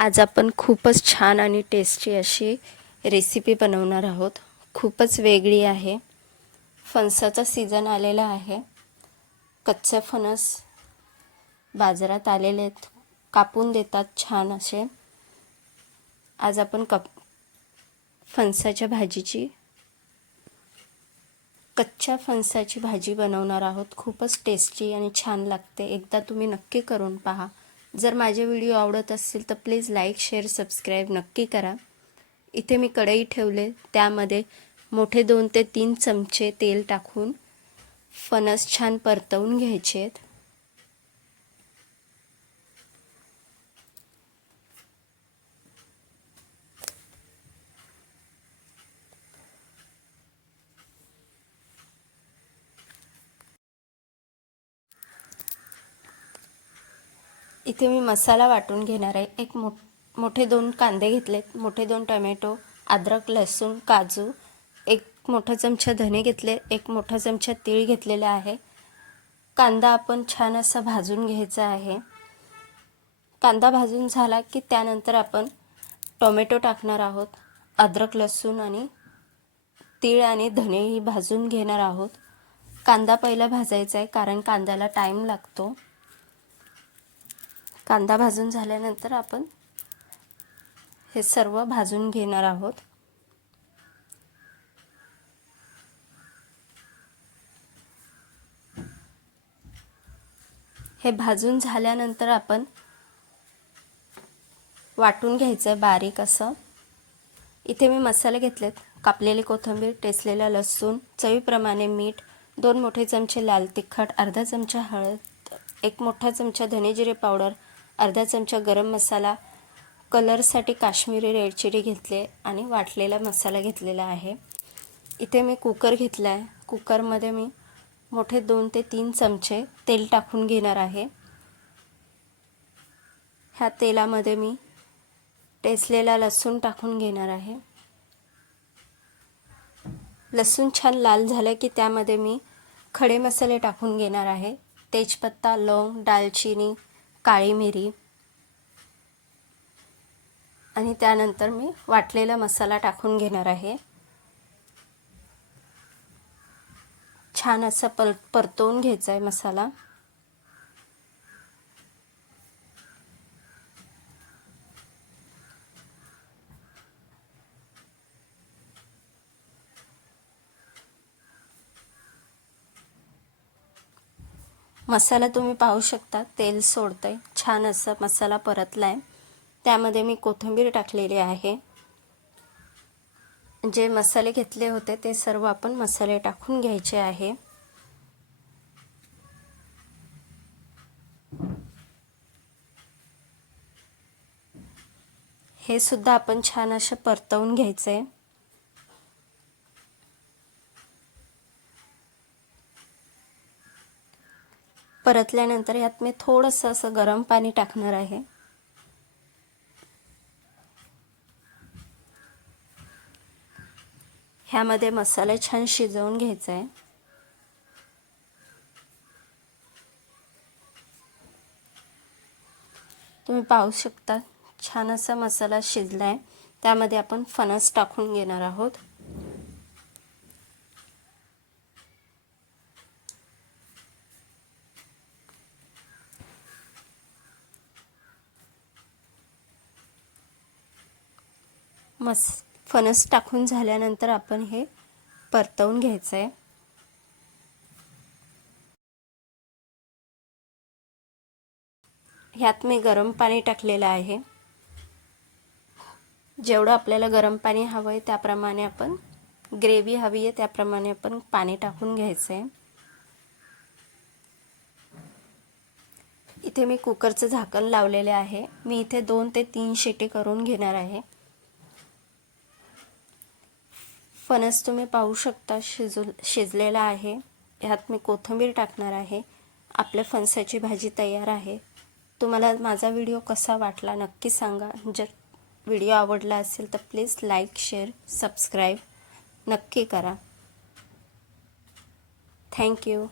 आज आपण खूपच छान आणि टेस्टी अशी रेसिपी बनवणार आहोत। खूपच वेगळी आहे। फणसाचा सीजन आलेला आहे। कच्चे फणस बाजारात आलेले आहेत, कापून देतात छान असे। आज आपण फणसाच्या भाजीची कच्च्या फणसाची भाजी बनवणार आहोत। खूपच टेस्टी आणि छान लागते। एकदा तुम्ही नक्की करून पहा। जर माझे व्हिडिओ आवडत असतील तर प्लीज लाईक शेअर सबस्क्राईब नक्की करा। इथे मी कढई ठेवले, त्यामध्ये मोठे 2 ते 3 चमचे तेल टाकून फणस छान परतवून घ्यायचे आहेत। इथे मी मसाला वाटून घेणार आहे। एक मोठे 2 कांदे घेतलेत, मोठे 2 टोमॅटो, अद्रक लसूण काजू, एक मोठा चमचा धने घेतले, एक मोठा चमचा तीळ घेतलेला आहे। कांदा आपण छान असा भाजून घ्यायचा आहे। कांदा भाजून झाला की त्यानंतर आपण टोमॅटो टाकणार आहोत। अद्रक लसूण आणि तीळ आणि धनेही भाजून घेणार आहोत। कांदा पहिला भाजायचा आहे, कारण कांद्याला टाइम लागतो। कांदा भाजून झाल्यानंतर आपण हे सर्व भाजून घेणार आहोत। हे भाजून झाल्यानंतर आपण वाटून घ्यायचं बारीक असं। इथे मी मसाले घेतलेत, कापलेली कोथिंबीर, ठेचलेला लसूण, चवीप्रमाणे मीठ, 2 मोठे चमचे लाल तिखट, अर्धा चमचा हळद, 1 मोठा चमचा धने जिरे पावडर, अर्धा चमचा गरम मसाला, कलरसाठी काश्मीरी रेड चिली घेतले आणि वाटलेला मसाला घेतलेला आहे। इथे मी कुकर घेतला आहे। कुकरमध्ये मी मोठे 2 ते 3 चमचे तेल टाकून घेणार आहे। ह्या तेलामध्ये मी ठेचलेला लसूण टाकून घेणार आहे। लसूण छान लाल झाले की त्यामध्ये मी खडे मसाले टाकून घेणार आहे। तेजपत्ता, लवंग, दालचिनी, काळी मिरी आणि त्यानंतर मी वाटलेला मसाला टाकून घेणार आहे। छान असा परतवून घ्यायचा आहे मसाला। मसाला तुम्ही पाहू शकता, तेल सोडतंय, छान असा मसाला परतलाय। त्यामध्ये मी कोथिंबीर टाकलेली आहे। जे मसाले घेतले होते ते सर्व आपण मसाले टाकून घ्यायचे आहे। हे सुद्धा आपण छान असं परतवून घ्यायचंय। परतल्यानंतर यात मी थोडंसं असं गरम पाणी टाकणार आहे। ह्यामध्ये मसाला छान शिजवून घ्यायचा आहे। तुम्ही पाहू शकता, छान असा मसाला शिजलाय। त्यामध्ये आपण फणस टाकून घेणार आहोत। फणस टाकून झाल्यानंतर आपण हे परतवून घ्यायचं आहे। ह्यात मी गरम पाणी टाकलेलं आहे। जेवढं आपल्याला गरम पाणी हवं आहे त्याप्रमाणे आपण, ग्रेव्ही हवी आहे त्याप्रमाणे आपण पाणी टाकून घ्यायचं आहे। इथे मी कुकरचं झाकण लावलेले आहे। मी इथे 2 ते 3 शिटी करून घेणार आहे। फणस तुम्ही पाहू शकता शिजलेला आहे। ह्यात मी कोथिंबीर टाकणार आहे। आपल्या फणसाची भाजी तयार आहे। तुम्हाला माझा व्हिडिओ कसा वाटला नक्की सांगा। जर व्हिडिओ आवडला असेल तर प्लीज लाईक शेअर सबस्क्राईब नक्की करा। Thank you.